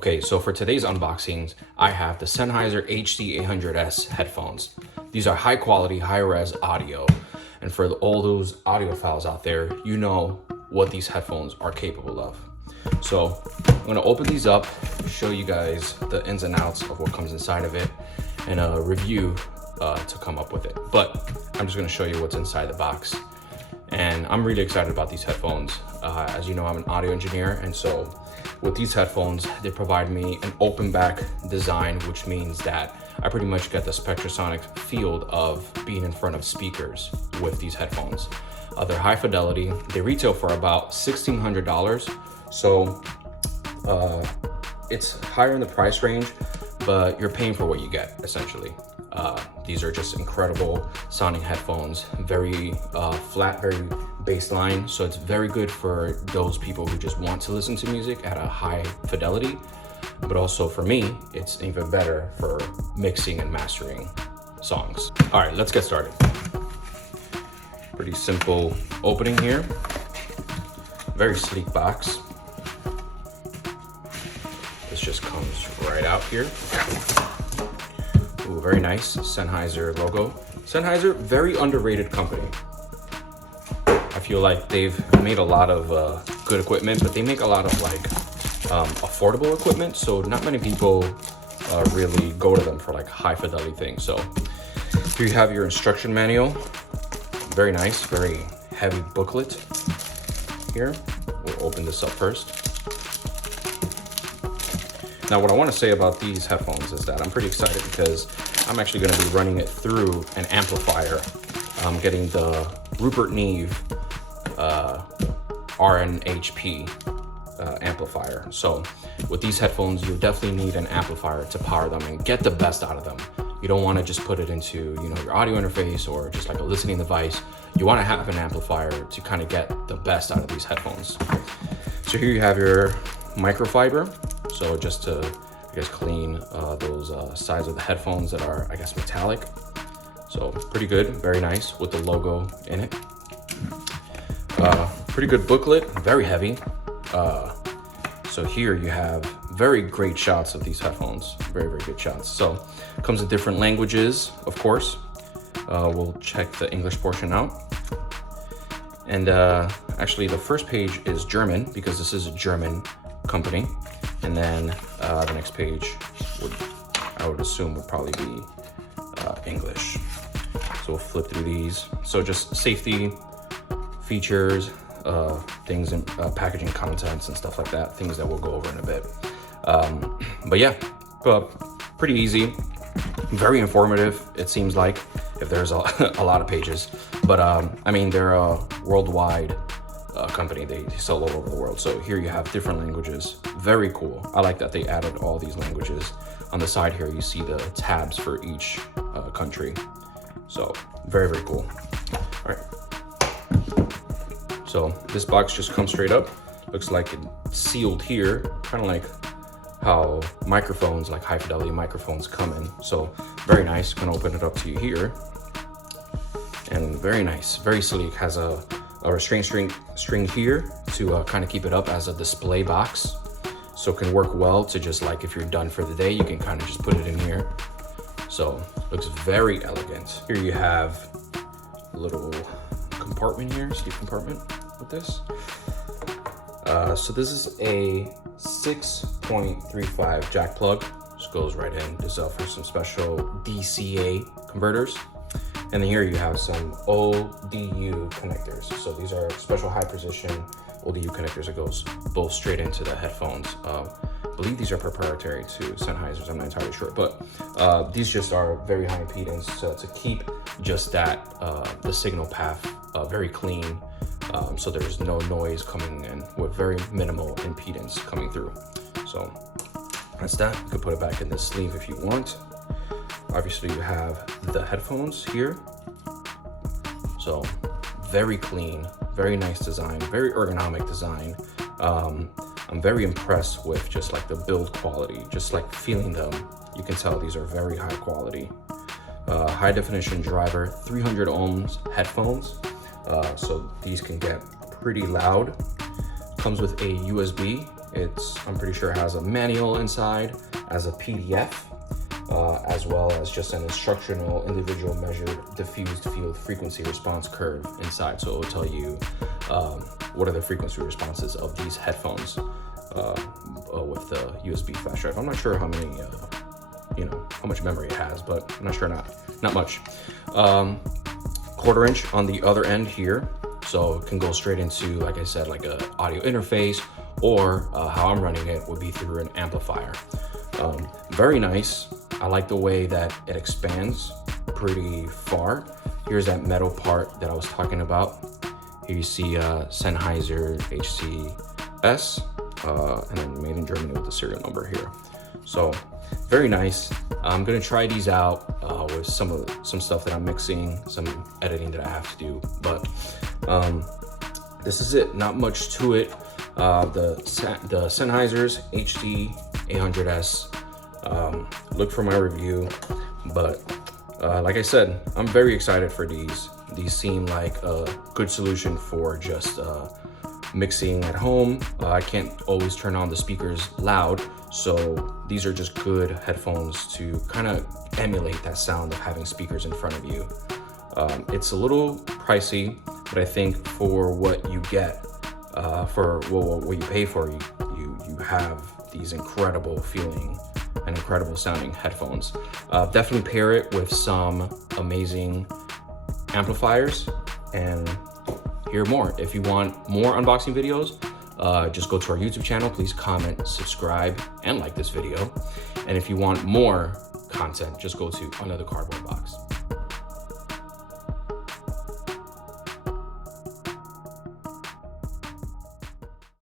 Okay, so for today's unboxings, I have the Sennheiser HD800S headphones. These are high quality, high res audio. And for all those audiophiles out there, you know what these headphones are capable of. So I'm gonna open these up, show you guys the ins and outs of what comes inside of it, and a review to come up with it. But I'm just gonna show you what's inside the box. And I'm really excited about these headphones. As you know, I'm an audio engineer, and so with these headphones, they provide me an open back design, which means that I pretty much get the spectrosonic field of being in front of speakers with these headphones. They're high fidelity. They retail for about $1,600. So it's higher in the price range, but you're paying for what you get, essentially. These are just incredible sounding headphones, very flat, very bassline. So it's very good for those people who just want to listen to music at a high fidelity. But also for me, it's even better for mixing and mastering songs. All right, let's get started. Pretty simple opening here. Very sleek box. This just comes right out here. Ooh, very nice Sennheiser logo. Sennheiser, very underrated company. I feel like they've made a lot of good equipment, but they make a lot of like affordable equipment. So not many people really go to them for like high fidelity things. So here you have your instruction manual. Very nice, very heavy booklet here. We'll open this up first. Now, what I want to say about these headphones is that I'm pretty excited because I'm actually going to be running it through an amplifier. I'm getting the Rupert Neve RNHP amplifier. So with these headphones, you definitely need an amplifier to power them and get the best out of them. You don't want to just put it into, your audio interface or just like a listening device. You want to have an amplifier to kind of get the best out of these headphones. So here you have your microfiber. So just to, clean those sides of the headphones that are, metallic. So pretty good, very nice with the logo in it. Pretty good booklet, very heavy. So here you have very great shots of these headphones, very, very good shots. So it comes in different languages, of course. We'll check the English portion out. And actually the first page is German because this is a German company. And then the next page I would assume would probably be English. So we'll flip through these. So just safety features, things in packaging contents and stuff like that, things that we'll go over in a bit. But yeah, pretty easy, very informative, it seems like, if there's a lot of pages. But they're a worldwide company. They sell all over the world. So here you have different languages. Very cool. I like that they added all these languages. On the side here, you see the tabs for each country. So very, very cool. All right. So this box just comes straight up. Looks like it's sealed here, kind of like how microphones, like high fidelity microphones, come in. So very nice. Gonna open it up to you here. And very nice, very sleek. Has a restraint string here to kind of keep it up as a display box. So it can work well to just like, if you're done for the day, you can kind of just put it in here. So looks very elegant. Here you have a little compartment here, sleeve compartment with this. So this is a 6.35 jack plug. Just goes right in. This is for some special DCA converters. And then here you have some ODU connectors. So these are special high precision ODU connectors that goes both straight into the headphones. I believe these are proprietary to Sennheiser, I'm not entirely sure, but these just are very high impedance to keep just that, the signal path very clean. So there's no noise coming in with very minimal impedance coming through. So that's that. You can put it back in the sleeve if you want. Obviously you have the headphones here. So very clean, very nice design, very ergonomic design. I'm very impressed with just like the build quality, just like feeling them. You can tell these are very high quality. High definition driver, 300 ohms headphones. So these can get pretty loud. Comes with a USB I'm pretty sure it has a manual inside as a PDF, as well as just an instructional individual measured diffused field frequency response curve inside. So it will tell you what are the frequency responses of these headphones with the USB flash drive. I'm not sure how many, how much memory it has, but I'm not sure, not much. 1/4 inch on the other end here. So it can go straight into, like I said, like a audio interface, or how I'm running it would be through an amplifier. Very nice. I like the way that it expands pretty far. Here's that metal part that I was talking about. Here you see Sennheiser HCS, and then made in Germany with the serial number here. So very nice. I'm gonna try these out with some stuff that I'm mixing, some editing that I have to do, but this is it. Not much to it. The Sennheiser's HD 800S. Look for my review, but like I said, I'm very excited for these. These seem like a good solution for just mixing at home. I can't always turn on the speakers loud, so these are just good headphones to kind of emulate that sound of having speakers in front of you. It's a little pricey, but I think for what you get, for what you pay for, you have these incredible feeling and incredible sounding headphones. Definitely pair it with some amazing amplifiers and hear more. If you want more unboxing videos, just go to our YouTube channel. Please comment, subscribe, and like this video. And if you want more content, just go to Another Cardboard Box.